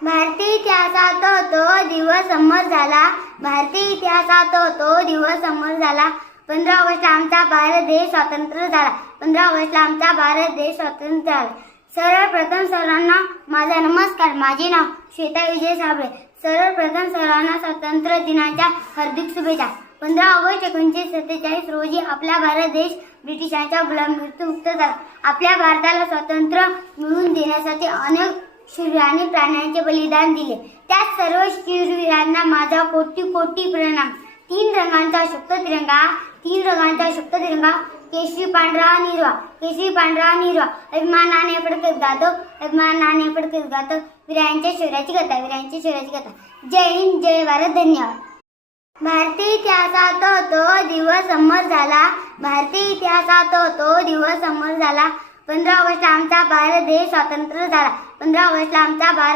भारतीय इतिहासात तो दिवस अमर झाला. भारतीय इतिहासात तो दिवस अमर झाला. 15 ऑगस्टला आमचा भारत देश स्वतंत्र झाला. 15 ऑगस्टला आमचा भारत देश स्वतंत्र झाला. सर्वप्रथम सर्वांना माझा नमस्कार. माझे नाव श्वेता विजय साबळे. सर्वप्रथम सर्वांना स्वातंत्र्य दिनाच्या हार्दिक शुभेच्छा. 15 ऑगस्ट 1947 रोजी आपला भारत देश ब्रिटिशांच्या गुलामीतून मुक्त झाला. आपल्या भारताला स्वातंत्र्य मिळवून देण्यासाठी अनेक शूरांनी प्राणांचे बलिदान दिले. त्या सर्व शूरवीरांना माझा कोटी कोटी प्रणाम. 3 रंगांचा अशोक तिरंगा, 3 रंगांचा अशोक तिरंगा, केशरी पांढरा निरवा, केशरी पांढरा निरवा. अभिमानाने फडकत गातो, अभिमानाने फडकत गातो. वीरांच्या शौर्याची कथा, वीरांच्या शौर्याची कथा. जय हिंद, जय भारत. धन्यवाद. भारतीय इतिहासात तो दिवस अमर झाला. भारतीय इतिहासात तो दिवस अमर झाला. 15 ऑगस्टला आमचा भारत देश स्वतंत्र झाला. 15 ऑगस्टला आमचा भारत